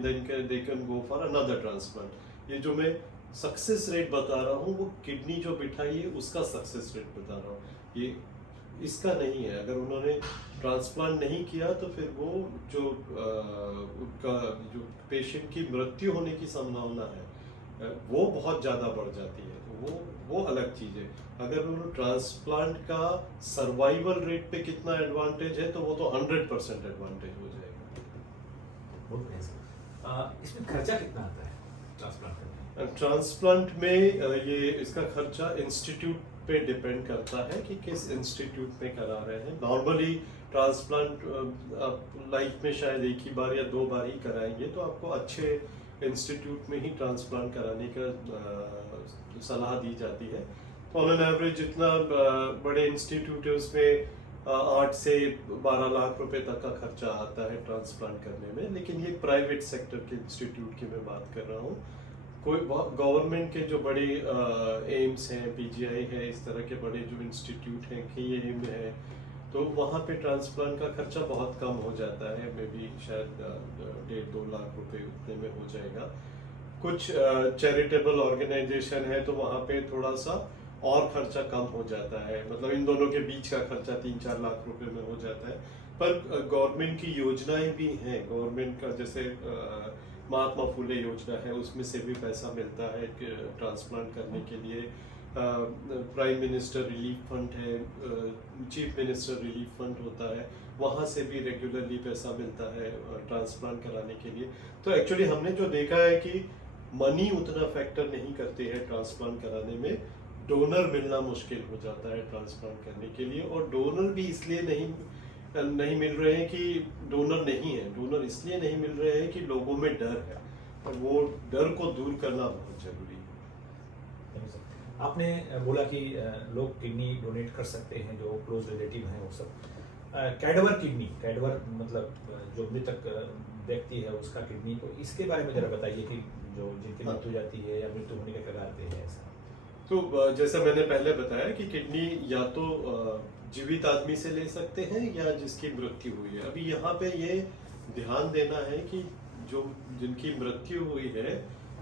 can go for another transplant. ये जो मैं सक्सेस रेट बता रहा हूँ वो किडनी जो बिठाई है उसका सक्सेस रेट बता रहा हूँ, ये इसका नहीं है। अगर उन्होंने ट्रांसप्लांट नहीं किया तो फिर वो जो उनका जो पेशेंट की मृत्यु होने की संभावना है वो बहुत ज़्यादा बढ़ जाती है। तो वो अलग चीज़ है। अगर उन्होंने ट्रांसप्लांट का सर्वाइवल रेट पे कितना एडवांटेज है तो वो तो 100% एडवांटेज हो जाएगा। इसमें खर्चा कितना आता है ट्रांसप्लांट करने? ट्रांसप्लांट में ये इसका खर्चा इंस्टीट्यूट पे डिपेंड करता है कि किस इंस्टीट्यूट में करा रहे हैं। नॉर्मली ट्रांसप्लांट आप लाइफ में शायद 1 ही बार या 2 बार ही कराएंगे, तो आपको अच्छे इंस्टीट्यूट में ही ट्रांसप्लांट कराने का सलाह दी जाती है। तो ऑन एन एवरेज जितना बड़े इंस्टीट्यूट है उसमें 8 से 12 लाख रुपए तक का खर्चा आता है ट्रांसप्लांट करने में। लेकिन ये प्राइवेट सेक्टर के इंस्टीट्यूट की मैं बात कर रहा हूँ। कोई गवर्नमेंट के जो बड़े एम्स हैं, पीजीआई है, इस तरह के बड़े जो इंस्टीट्यूट हैं, KEM है, तो वहाँ पे ट्रांसप्लांट का खर्चा बहुत कम हो जाता है। मे बी शायद 1.5-2 लाख रुपए उतने में हो जाएगा। कुछ चैरिटेबल ऑर्गेनाइजेशन है तो वहाँ पे थोड़ा सा और खर्चा कम हो जाता है। मतलब इन दोनों के बीच का खर्चा 3-4 लाख रुपए में हो जाता है। पर गवर्नमेंट की योजनाएं भी हैं। गवर्नमेंट का जैसे महात्मा फुले योजना है, उसमें से भी पैसा मिलता है ट्रांसप्लांट करने के लिए। प्राइम मिनिस्टर रिलीफ फंड है, चीफ मिनिस्टर रिलीफ फंड होता है, वहाँ से भी रेगुलरली पैसा मिलता है ट्रांसप्लांट कराने के लिए। तो एक्चुअली हमने जो देखा है कि मनी उतना फैक्टर नहीं करते हैं ट्रांसप्लांट कराने में। डोनर मिलना मुश्किल हो जाता है ट्रांसप्लांट करने के लिए, और डोनर भी इसलिए नहीं मिल रहे हैं कि डोनर नहीं है। डोनर इसलिए नहीं मिल रहे हैं कि लोगों में डर है, और वो डर को दूर करना बहुत जरूरी है। आपने बोला कि लोग किडनी डोनेट कर सकते हैं जो क्लोज रिलेटिव हैं वो सब। कैडवर मतलब जो मृतक व्यक्ति है उसका किडनी, को इसके बारे में जरा बताइए कि जो जिनकी मृत्यु हो जाती है या मृत्यु होने के कगार पे है ऐसा। तो जैसा मैंने पहले बताया कि किडनी या तो जीवित आदमी से ले सकते हैं या जिसकी मृत्यु हुई है। अभी यहाँ पे ये ध्यान देना है कि जो जिनकी मृत्यु हुई है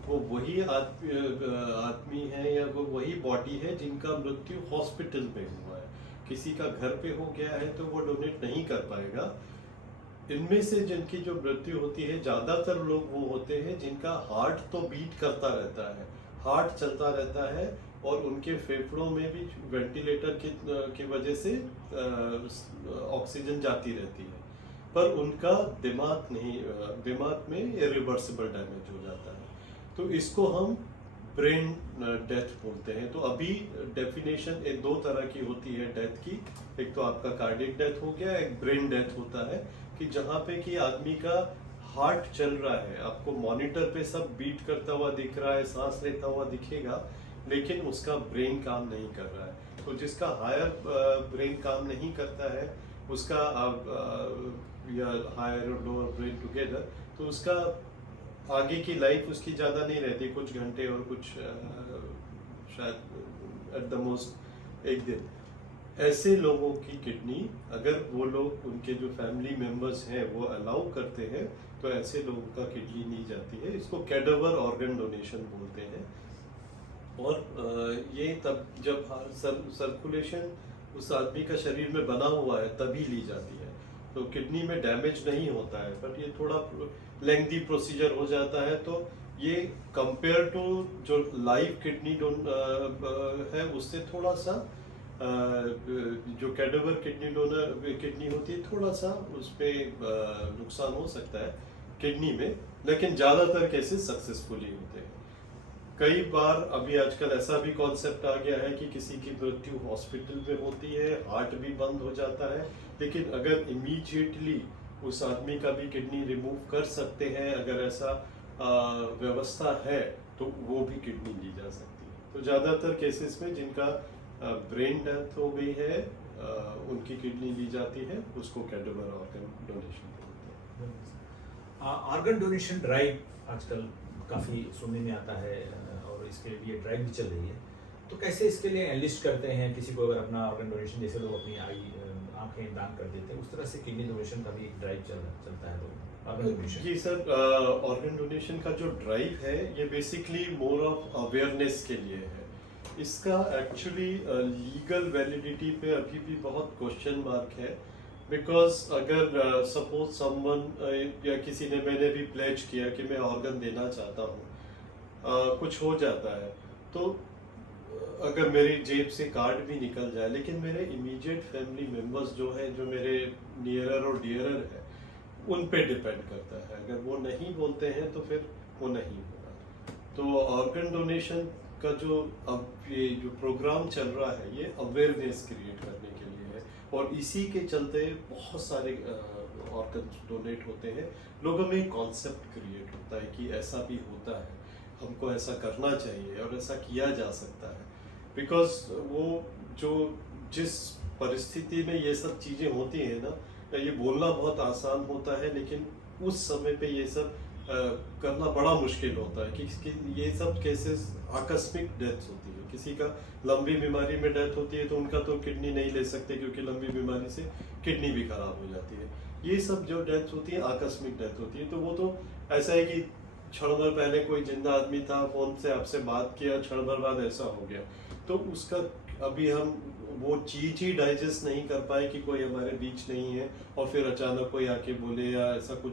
वो वही आदमी है या वो वही बॉडी है जिनका मृत्यु हॉस्पिटल में हुआ है। किसी का घर पे हो गया है तो वो डोनेट नहीं कर पाएगा। इनमें से जिनकी जो मृत्यु होती है ज्यादातर लोग वो होते हैं जिनका हार्ट तो बीट करता रहता है, हार्ट चलता रहता है, और उनके फेफड़ों में भी वेंटिलेटर की वजह से ऑक्सीजन जाती रहती है, पर उनका दिमाग में इरिवर्सिबल डैमेज हो जाता है। तो इसको हम ब्रेन डेथ बोलते हैं। तो अभी डेफिनेशन दो तरह की होती है डेथ की। एक तो आपका कार्डियक डेथ हो गया, एक ब्रेन डेथ होता है कि जहाँ पे कि आदमी का हार्ट चल रहा है, आपको मॉनिटर पे सब बीट करता हुआ दिख रहा है, सांस लेता हुआ दिखेगा, लेकिन उसका ब्रेन काम नहीं कर रहा है। तो जिसका हायर ब्रेन काम नहीं करता है, उसका या हायर और लोअर ब्रेन टुगेदर, तो उसका आगे की लाइफ उसकी ज़्यादा नहीं रहती, कुछ घंटे और कुछ शायद एट द मोस्ट एक दिन। ऐसे लोगों की किडनी, अगर वो लोग, उनके जो फैमिली मेंबर्स हैं वो अलाउ करते हैं, तो ऐसे लोगों का किडनी ली जाती है। इसको कैडावर ऑर्गन डोनेशन बोलते हैं। और ये तब जब सर्कुलेशन उस आदमी का शरीर में बना हुआ है तभी ली जाती है। तो किडनी में डैमेज नहीं होता है, बट ये थोड़ा लेंथी प्रोसीजर हो जाता है। तो ये कंपेयर टू जो लाइव किडनी है उससे थोड़ा सा जो कैडावर किडनी होती है, थोड़ा सा उसमें नुकसान हो सकता है किडनी में, लेकिन ज़्यादातर केसेस सक्सेसफुली होते हैं। कई बार अभी आजकल ऐसा भी कॉन्सेप्ट आ गया है कि किसी की मृत्यु हॉस्पिटल में होती है, हार्ट भी बंद हो जाता है, लेकिन अगर इमीडिएटली उस आदमी का भी किडनी रिमूव कर सकते हैं, अगर ऐसा व्यवस्था है, तो वो भी किडनी ली जा सकती है। तो ज़्यादातर केसेस में जिनका ब्रेन डेथ हो गई है, उनकी किडनी ली जाती है, उसको कैडावर ऑर्गन डोनेशन बोलते हैं। ऑर्गन डोनेशन ड्राइव आजकल काफ़ी सुनने में आता है और इसके लिए ड्राइव भी चल रही है। तो कैसे इसके लिए एनलिस्ट करते हैं किसी को? अगर अपना ऑर्गन डोनेशन, जैसे लोग अपनी आंखें दान कर देते हैं, उस तरह से किडनी डोनेशन का भी एक ड्राइव चलता है तो ऑर्गन डोनेशन। जी सर, ऑर्गन डोनेशन का जो ड्राइव है ये बेसिकली मोर ऑफ अवेयरनेस के लिए है। इसका एक्चुअली लीगल वैलिडिटी पे अभी भी बहुत क्वेश्चन मार्क है। बिकॉज अगर सपोज समवन या किसी ने, मैंने भी प्लेज किया कि मैं ऑर्गन देना चाहता हूँ, कुछ हो जाता है, तो अगर मेरी जेब से कार्ड भी निकल जाए, लेकिन मेरे इमीडिएट फैमिली मेंबर्स जो है, जो मेरे नियरर और डियरर है, उन पे डिपेंड करता है। अगर वो नहीं बोलते हैं तो फिर वो नहीं होगा। तो ऑर्गन डोनेशन का जो अब ये जो प्रोग्राम चल रहा है, ये अवेयरनेस क्रिएट करने के लिए है, और इसी के चलते बहुत सारे ऑर्गन डोनेट होते हैं। लोगों में कॉन्सेप्ट क्रिएट होता है कि ऐसा भी होता है, हमको ऐसा करना चाहिए और ऐसा किया जा सकता है। बिकॉज वो जो जिस परिस्थिति में ये सब चीज़ें होती हैं ना, ये बोलना बहुत आसान होता है, लेकिन उस समय पे ये सब करना बड़ा मुश्किल होता है कि ये सब केसेस आकस्मिक डेथ होती है। किसी का लंबी बीमारी में डेथ होती है तो उनका तो किडनी नहीं ले सकते, क्योंकि लंबी बीमारी से किडनी भी खराब हो जाती है। ये सब जो डेथ होती है आकस्मिक डेथ होती है। तो वो तो ऐसा है कि क्षण भर पहले कोई जिंदा आदमी था, फोन से आपसे बात किया, क्षण भर बाद ऐसा हो गया। तो उसका अभी हम वो चीज ही डाइजेस्ट नहीं कर पाए कि कोई हमारे बीच नहीं है, और फिर अचानक कोई आके बोले या ऐसा कुछ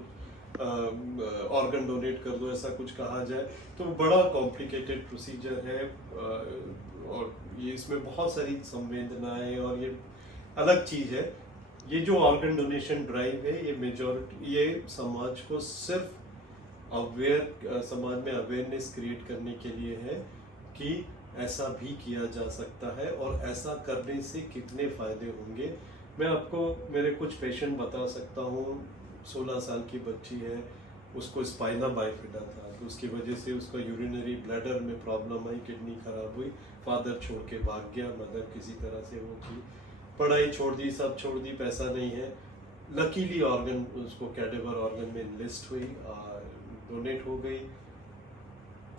ऑर्गन डोनेट कर दो, ऐसा कुछ कहा जाए, तो बड़ा कॉम्प्लिकेटेड प्रोसीजर है। और ये इसमें बहुत सारी संवेदनाएं, और ये अलग चीज है। ये जो ऑर्गन डोनेशन ड्राइव है, ये मेजॉरिटी, ये समाज को सिर्फ समाज में अवेयरनेस क्रिएट करने के लिए है कि ऐसा भी किया जा सकता है, और ऐसा करने से कितने फायदे होंगे। मैं आपको मेरे कुछ पेशेंट बता सकता हूँ। 16 साल की बच्ची है, उसको स्पाइना बाइफिडा था, तो उसकी वजह से उसका यूरिनरी ब्लैडर में प्रॉब्लम आई, किडनी खराब हुई, फादर छोड़ के भाग गया, मदर किसी तरह से वो की, पढ़ाई छोड़ दी, सब छोड़ दी, पैसा नहीं है। लकीली ऑर्गन उसको कैडावर ऑर्गन में लिस्ट हुई, डोनेट हो गई।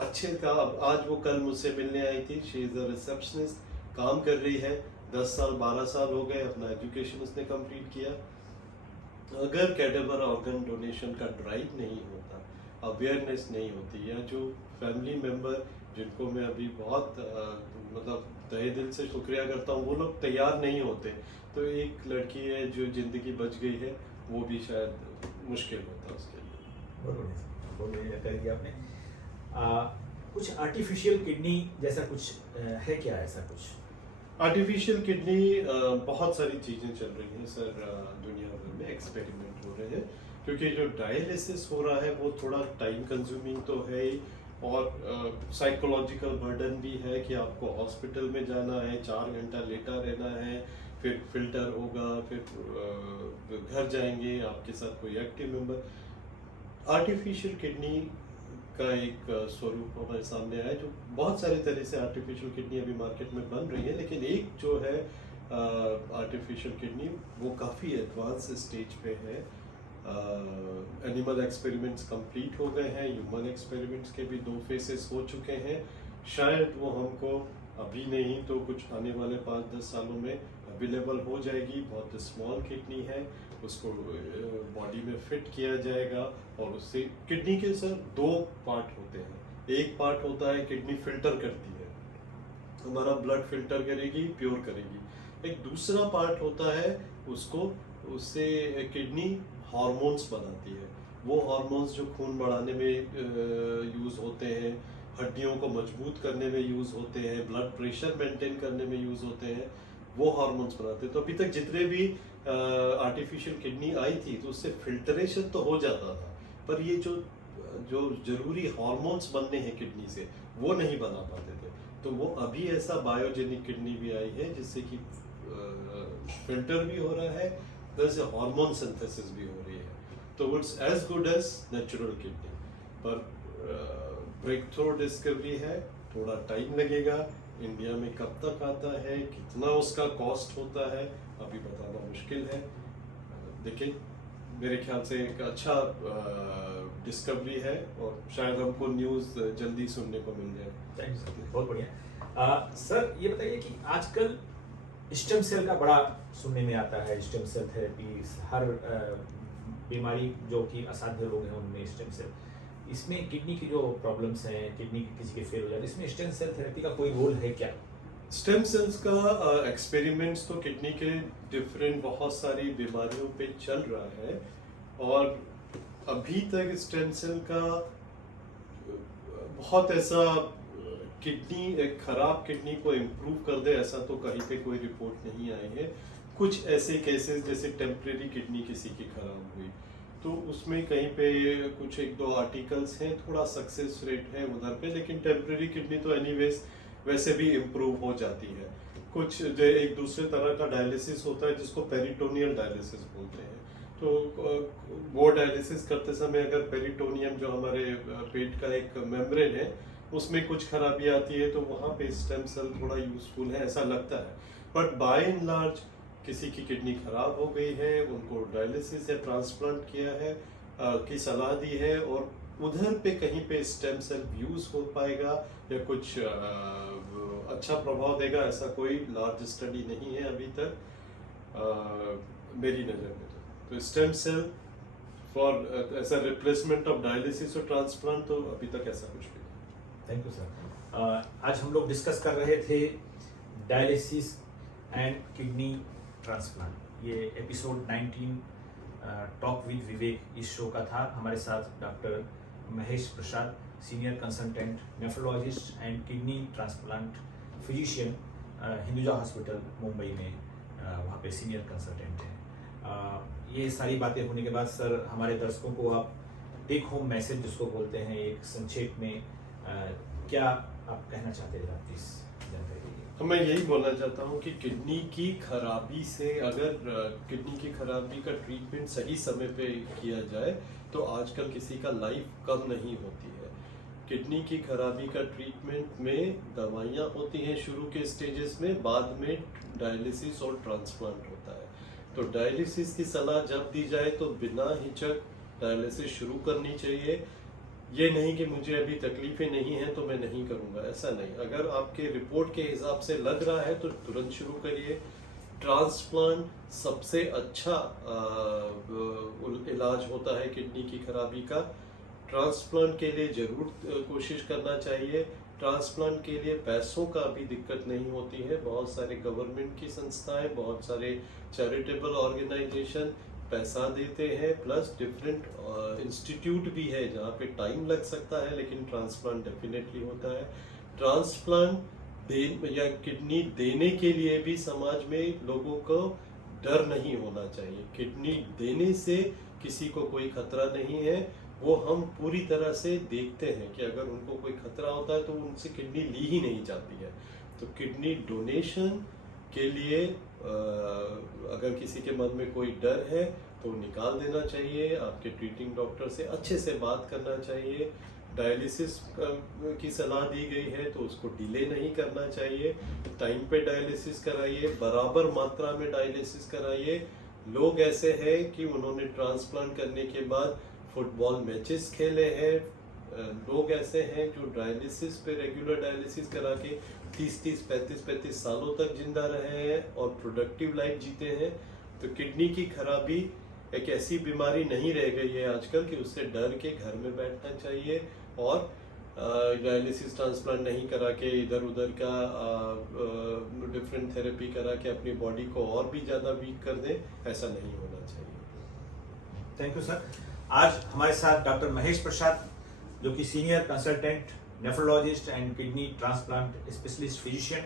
अच्छे था। आज वो कल मुझसे मिलने आई थी। शी इज अ रिसेप्शनिस्ट, काम कर रही है, 10 साल 12 साल हो गए, अपना एजुकेशन उसने कंप्लीट किया। अगर कैडावर ऑर्गन डोनेशन का ड्राइव नहीं होता, अवेयरनेस नहीं होती, या जो फैमिली मेंबर जिनको मैं अभी बहुत मतलब तहे दिल से शुक्रिया करता हूँ, वो लोग तैयार नहीं होते, तो एक लड़की है जो जिंदगी बच गई है, वो भी शायद मुश्किल होता उसके लिए। बहुत बढ़िया करेंगे आपने। कुछ आर्टिफिशियल किडनी जैसा कुछ है क्या? ऐसा कुछ आर्टिफिशियल किडनी बहुत सारी चीज़ें चल रही हैं सर, दुनिया भर में एक्सपेरिमेंट हो रहे हैं, क्योंकि जो डायलिसिस हो रहा है वो थोड़ा टाइम कंज्यूमिंग तो है ही, और साइकोलॉजिकल बर्डन भी है कि आपको हॉस्पिटल में जाना है, 4 घंटा लेटा रहना है, फिर फिल्टर होगा, फिर घर जाएंगे, आपके साथ कोई एक्टिव मेंबर। आर्टिफिशियल किडनी का एक स्वरूप हमारे सामने आया है, जो बहुत सारे तरह से आर्टिफिशियल किडनी अभी मार्केट में बन रही है, लेकिन एक जो है आर्टिफिशियल किडनी वो काफ़ी एडवांस स्टेज पे है। एनिमल एक्सपेरिमेंट्स कंप्लीट हो गए हैं, ह्यूमन एक्सपेरिमेंट्स के भी 2 फेसेस हो चुके हैं। शायद वो हमको अभी नहीं तो कुछ आने वाले 5-10 सालों में अवेलेबल हो जाएगी। बहुत स्मॉल किडनी है, उसको बॉडी में फिट किया जाएगा और उससे किडनी के सर 2 पार्ट होते हैं। एक पार्ट होता है किडनी फिल्टर करती है, हमारा ब्लड फिल्टर करेगी, प्योर करेगी। एक दूसरा पार्ट होता है उससे किडनी हार्मोन्स बनाती है। वो हार्मोन्स जो खून बढ़ाने में यूज़ होते हैं, हड्डियों को मजबूत करने में यूज़ होते हैं, ब्लड प्रेशर मेंटेन करने में यूज़ होते हैं, वो हार्मोन्स बनाते हैं। तो अभी तक जितने भी आर्टिफिशियल किडनी आई थी तो उससे फिल्टरेशन तो हो जाता था, पर ये जो जरूरी हार्मोन्स बनने हैं किडनी से वो नहीं बना पाते थे। तो वो अभी ऐसा बायोजेनिक किडनी भी आई है जिससे कि फिल्टर भी हो रहा है, प्लस हार्मोन सिंथेसिस भी हो रही है। तो it's as good as natural kidney, पर ब्रेक थ्रू डिस्कवरी है, थोड़ा टाइम लगेगा। इंडिया में कब तक आता है, कितना उसका कॉस्ट होता है, अभी बताना मुश्किल है। लेकिन मेरे ख्याल से एक अच्छा डिस्कवरी है और शायद हमको न्यूज़ जल्दी सुनने को मिल जाए। थैंक यू सर, बहुत बढ़िया। सर ये बताइए कि आजकल स्टेम सेल का बड़ा सुनने में आता है, स्टेम सेल थेरेपी, हर बीमारी जो कि असाध्य रोग हैं उनमें स्टेम सेल, इसमें किडनी की जो प्रॉब्लम्स हैं, किडनी की किसी के फेल हो जाए, इसमें स्टेम सेल थेरेपी का कोई रोल है क्या? स्टेम सेल्स का एक्सपेरिमेंट्स तो किडनी के डिफरेंट बहुत सारी बीमारियों पे चल रहा है, और अभी तक स्टेम सेल का बहुत ऐसा खराब किडनी को इम्प्रूव कर दे ऐसा तो कहीं पे कोई रिपोर्ट नहीं आई है। कुछ ऐसे केसेस जैसे टेम्परेरी किडनी किसी की खराब हुई तो उसमें कहीं पे कुछ 1-2 आर्टिकल्स हैं, थोड़ा सक्सेस रेट है उधर पे, लेकिन टेम्परेरी किडनी तो एनीवेज वैसे भी इम्प्रूव हो जाती है। कुछ जो एक दूसरे तरह का डायलिसिस होता है जिसको पेरिटोनियल डायलिसिस बोलते हैं, तो वो डायलिसिस करते समय अगर पेरिटोनियम जो हमारे पेट का एक मेम्ब्रेन है उसमें कुछ खराबी आती है तो वहाँ पे स्टेम सेल थोड़ा यूजफुल है ऐसा लगता है। बट बाय एंड लार्ज किसी की किडनी खराब हो गई है, उनको डायलिसिस या ट्रांसप्लांट किया है की सलाह दी है, और उधर पे कहीं पे स्टेम सेल यूज हो पाएगा या कुछ अच्छा प्रभाव देगा ऐसा कोई लार्ज स्टडी नहीं है अभी तक मेरी नज़र में। तो स्टेम सेल फॉर ऐसा रिप्लेसमेंट ऑफ डायलिसिस और ट्रांसप्लांट तो अभी तक ऐसा कुछ नहीं। Thank you sir. आज हम लोग डिस्कस कर रहे थे डायलिसिस एंड किडनी ट्रांसप्लांट, ये एपिसोड 19 टॉक विद विवेक इस शो का था। हमारे साथ doctor Mahesh Prasad, senior consultant nephrologist and kidney transplant physician, Hinduja hospital Mumbai में वहाँ पे सीनियर कंसल्टेंट हैं। ये सारी बातें होने के बाद सर हमारे दर्शकों को आप टेक होम मैसेज जिसको बोलते हैं एक संक्षेप में क्या आप कहना चाहते हैं आप इस जानकारी के लिए? तो मैं यही बोलना चाहता हूँ कि किडनी की खराबी से अगर किडनी की खराबी का ट्रीटमेंट सही समय पे किया जाए तो आजकल किसी का लाइफ कम नहीं होती है। किडनी की खराबी का ट्रीटमेंट में दवाइयाँ होती हैं शुरू के स्टेजेस में, बाद में डायलिसिस और ट्रांसप्लांट होता है। तो डायलिसिस की सलाह जब दी जाए तो बिना हिचक डायलिसिस शुरू करनी चाहिए। ये नहीं कि मुझे अभी तकलीफें नहीं हैं तो मैं नहीं करूँगा, ऐसा नहीं। अगर आपके रिपोर्ट के हिसाब से लग रहा है तो तुरंत शुरू करिए। ट्रांसप्लांट सबसे अच्छा इलाज होता है किडनी की खराबी का। ट्रांसप्लांट के लिए ज़रूर कोशिश करना चाहिए। ट्रांसप्लांट के लिए पैसों का भी दिक्कत नहीं होती है। बहुत सारे गवर्नमेंट की संस्थाएं, बहुत सारे चैरिटेबल ऑर्गेनाइजेशन पैसा देते हैं, प्लस डिफरेंट इंस्टीट्यूट भी है जहाँ पे टाइम लग सकता है लेकिन ट्रांसप्लांट डेफिनेटली होता है। ट्रांसप्लांट या किडनी देने के लिए भी समाज में लोगों को डर नहीं होना चाहिए। किडनी देने से किसी को कोई खतरा नहीं है। वो हम पूरी तरह से देखते हैं कि अगर उनको कोई खतरा होता है तो उनसे किडनी ली ही नहीं जाती है। तो किडनी डोनेशन के लिए अगर किसी के मन में कोई डर है तो निकाल देना चाहिए, आपके ट्रीटिंग डॉक्टर से अच्छे से बात करना चाहिए। डायलिसिस की सलाह दी गई है तो उसको डिले नहीं करना चाहिए, टाइम पे डायलिसिस कराइए, बराबर मात्रा में डायलिसिस कराइए। लोग ऐसे हैं कि उन्होंने ट्रांसप्लांट करने के बाद फुटबॉल मैचेस खेले हैं, लोग ऐसे हैं जो डायलिसिस पे रेगुलर डायलिसिस करा के 30-30, 35-35 सालों तक जिंदा रहे हैं और प्रोडक्टिव लाइफ जीते हैं। तो किडनी की खराबी एक ऐसी बीमारी नहीं रह गई है आजकल कि उससे डर के घर में बैठना चाहिए और डायलिसिस ट्रांसप्लांट नहीं करा के इधर उधर का डिफरेंट थेरेपी करा के अपनी बॉडी को और भी ज़्यादा वीक कर दें, ऐसा नहीं होना चाहिए। Thank you sir. आज हमारे साथ डॉक्टर महेश प्रसाद, जो कि senior consultant nephrologist and kidney transplant specialist physician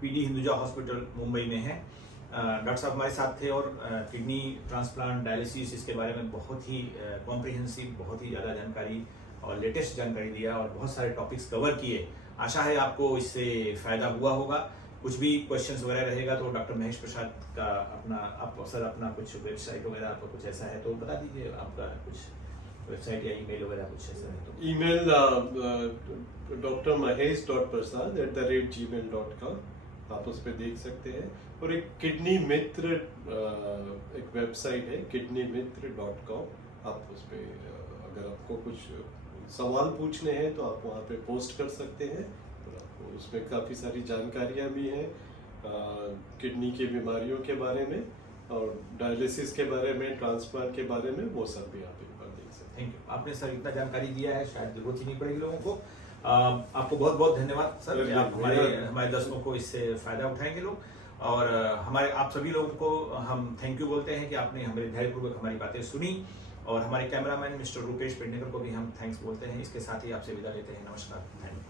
PD Hinduja hospital Mumbai में हैं। डॉक्टर साहब हमारे साथ थे और किडनी ट्रांसप्लांट, डायलिसिस, इसके बारे में बहुत ही कॉम्प्रिहेंसिव, बहुत ही ज़्यादा जानकारी और लेटेस्ट जानकारी दिया और बहुत सारे टॉपिक्स कवर किए। आशा है आपको इससे फ़ायदा हुआ होगा। कुछ भी क्वेश्चंस वगैरह रहेगा तो डॉक्टर महेश प्रसाद का आप सर अपना कुछ वेबसाइट वगैरह आपका कुछ ऐसा है तो बता दीजिए, आपका कुछ वेबसाइट या ईमेल वगैरह कुछ ऐसा है तो। ईमेल drmahesh.prasad@gmail.com, आप उस पर देख सकते हैं। और एक किडनी मित्र एक वेबसाइट है kidneymitr.com, आप उस पर अगर आपको कुछ सवाल पूछने हैं तो आप वहाँ पे पोस्ट कर सकते हैं और आपको उसमें काफ़ी सारी जानकारियाँ भी हैं किडनी की बीमारियों के बारे में और डायलिसिस के बारे में, ट्रांसप्लांट के बारे में, वो सब भी आप एक बार देख सकते हैं। Thank you. आपने सर इतना जानकारी दिया है, शायद जरूरत ही नहीं पड़ेगी लोगों को। आपको बहुत बहुत धन्यवाद सर, आप हमारे दर्शकों को इससे फायदा उठाएंगे लोग। और हमारे आप सभी लोगों को हम थैंक यू बोलते हैं कि आपने हमारे धैर्यपूर्वक हमारी बातें सुनी। और हमारे कैमरामैन मिस्टर रुपेश पेडनेकर को भी हम थैंक्स बोलते हैं। इसके साथ ही आपसे विदा लेते हैं। नमस्कार, थैंक यू।